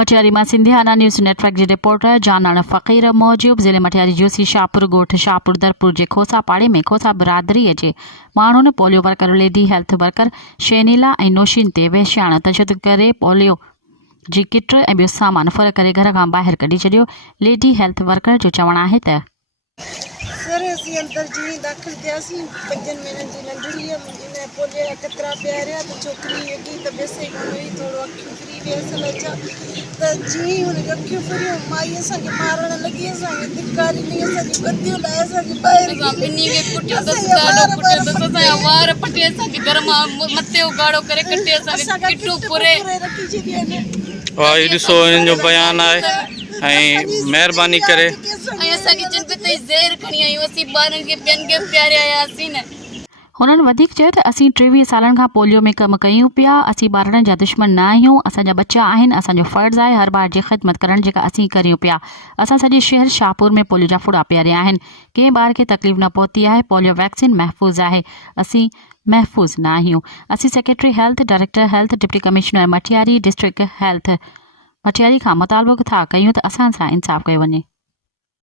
मटियारी में सिंधियाना news network के रिपोर्टर जानान फ़कीर मौजूब ज़िले मटियारी जोशी शाहपुर गोठ शाहपुर दरपुर के खोसा पाड़े में खोसा बिरादरी के माण्हुनि polio worker lady health worker Shenila और नौशीन ते वहशियाणा तशद्दुद करे पोलियो जी किट और बियो सामान फर करे घर का बाहर कढी छॾियो। लेडी हेल्थ वर्कर जो चवणु आहे त सर असीं अंदर जी दाख़िल थियासीं 5 महीननि जी नंढड़ी मुंहिंजी पोलियो जा कतरा पियारिया त छोकिरी वेठी त बेसे कोन हुई थोरो अखियूं फिरी वियसि अचा त जीअं हुनजी अखियूं फिरियूं माई असांखे मारणु लॻी असांखे धिकारी ॾेई असांजी बदियूं लाइ असांखे ॿाहिरि ॿिन्ही खे कुटियो अथसि ॾाढो कुटियो अथसि असांजा वार पटे असांखे घर मां मथे उघाड़ो करे कटे असांखे किटू पुरे रखी छॾियूं आहिनि। वाह इहो ॾिसो हिन जो बयानु आहे ऐं महिरबानी करे असांखे जिन ते ताईं ज़हर खणी आयूं असीं ॿारनि खे ॿियनि खे पियारिया आयासीं न। हुननि वधीक चयो त असीं 23 सालनि खां पोलियो में कमु कयूं पिया। असीं ॿारनि जा दुश्मन न आहियूं, असांजा बच्चा आहिनि। असांजो फ़र्ज़ु आहे हर ॿार जी ख़िदमत करणु जेका असीं करियूं पिया। असां सॼे शहर शाहपुर में पोलियो जा फुड़ा पियारिया आहिनि। कंहिं ॿार खे तकलीफ़ न पहुती आहे। पोलियो वैक्सीन महफ़ूज़ आहे। असीं महफ़ूज़ न आहियूं। असीं secretary health, director health, deputy commissioner Matiari, district health Matiari खां मुतालबो था कयूं त असां सां इंसाफ़ कयो वञे।